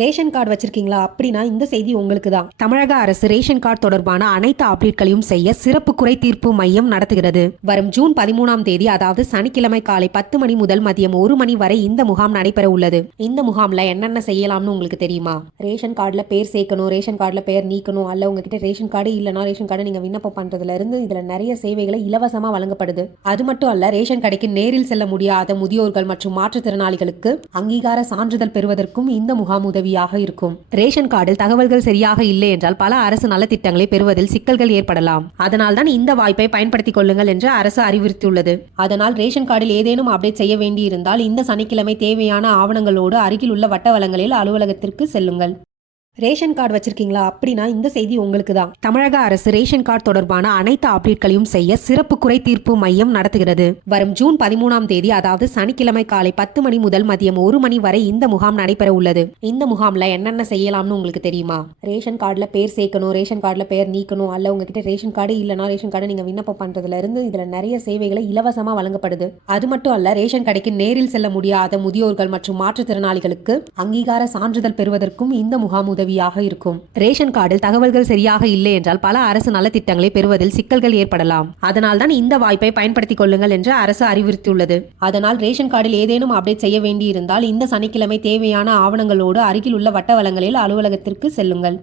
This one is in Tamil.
ரேஷன் கார்டு வச்சிருக்கீங்களா அப்படின்னா இந்த செய்தி உங்களுக்கு தான். தமிழக அரசு ரேஷன் கார்டு தொடர்பான அனைத்து அப்டேட்களையும் செய்ய சிறப்பு குறை தீர்ப்பு மையம் நடத்துகிறது. வரும் ஜூன் 13ஆம் தேதி, அதாவது சனிக்கிழமை காலை 10 மணி முதல் மதியம் 1 மணி வரை இந்த முகாம் நடைபெற உள்ளது. இந்த முகாம்ல என்னென்ன செய்யலாம்னு உங்களுக்கு தெரியுமா? ரேஷன் கார்டுல பேர் சேர்க்கணும், ரேஷன் கார்டுல பேர் நீக்கணும், அல்ல உங்ககிட்ட ரேஷன் கார்டு இல்லைனா ரேஷன் கார்டு நீங்க விண்ணப்பம் பண்றதுல இருந்து இதுல நிறைய சேவைகளை இலவசமா வழங்கப்படுது. அது மட்டும் அல்ல, ரேஷன் கடைக்கு நேரில் செல்ல முடியாத முதியோர்கள் மற்றும் மாற்றுத்திறனாளிகளுக்கு அங்கீகார சான்றிதழ் பெறுவதற்கும் இந்த முகாம் உதவியாக இருக்கும். ரேஷன் கார்டில் தகவல்கள் சரியாக இல்லை என்றால் பல அரசு நலத்திட்டங்களை பெறுவதில் சிக்கல்கள் ஏற்படலாம். அதனால் தான் இந்த வாய்ப்பை பயன்படுத்திக் கொள்ளுங்கள் என்று அரசு அறிவுறுத்தியுள்ளது. அதனால் ரேஷன் கார்டில் ஏதேனும் அப்டேட் செய்ய வேண்டியிருந்தால் இந்த சனிக்கிழமை தேவையான ஆவணங்களோடு அருகில் உள்ள வட்ட வளங்களில் அலுவலகத்திற்கு செல்லுங்கள். ரேஷன் கார்டு வச்சிருக்கீங்களா அப்படின்னா இந்த செய்தி உங்களுக்கு தான். தமிழக அரசு ரேஷன் கார்டு தொடர்பான அனைத்து அப்டேட்களையும் செய்ய சிறப்பு குறை தீர்ப்பு மையம் நடத்துகிறது. வரும் ஜூன் 13ஆம் தேதி, அதாவது சனிக்கிழமை காலை 10 மணி முதல் மதியம் 1 மணி வரை இந்த முகாம் நடைபெற உள்ளது. இந்த முகாம்ல என்னென்ன செய்யலாம்னு உங்களுக்கு தெரியுமா? ரேஷன் கார்டுல பேர் சேர்க்கணும், ரேஷன் கார்டுல பேர் நீக்கணும், அல்ல உங்ககிட்ட ரேஷன் கார்டு இல்லைனா ரேஷன் கார்டு நீங்க விண்ணப்பம் பண்றதுல இருந்து இதுல நிறைய சேவைகளை இலவசமா வழங்கப்படுது. அது மட்டும் அல்ல, ரேஷன் கடைக்கு நேரில் செல்ல முடியாத முதியோர்கள் மற்றும் மாற்றுத்திறனாளிகளுக்கு அங்கீகார சான்றிதழ் பெறுவதற்கும் இந்த முகாம் உதவியாக இருக்கும். ரேஷன் கார்டில் தகவல்கள் சரியாக இல்லை என்றால் பல அரசு நலத்திட்டங்களை பெறுவதில் சிக்கல்கள் ஏற்படலாம். அதனால் தான் இந்த வாய்ப்பை பயன்படுத்திக் கொள்ளுங்கள் என்று அரசு அறிவுறுத்தியுள்ளது. அதனால் ரேஷன் கார்டில் ஏதேனும் அப்டேட் செய்ய வேண்டியிருந்தால் இந்த சனிக்கிழமை தேவையான ஆவணங்களோடு அருகில் உள்ள வட்ட வளங்களில் அலுவலகத்திற்கு செல்லுங்கள்.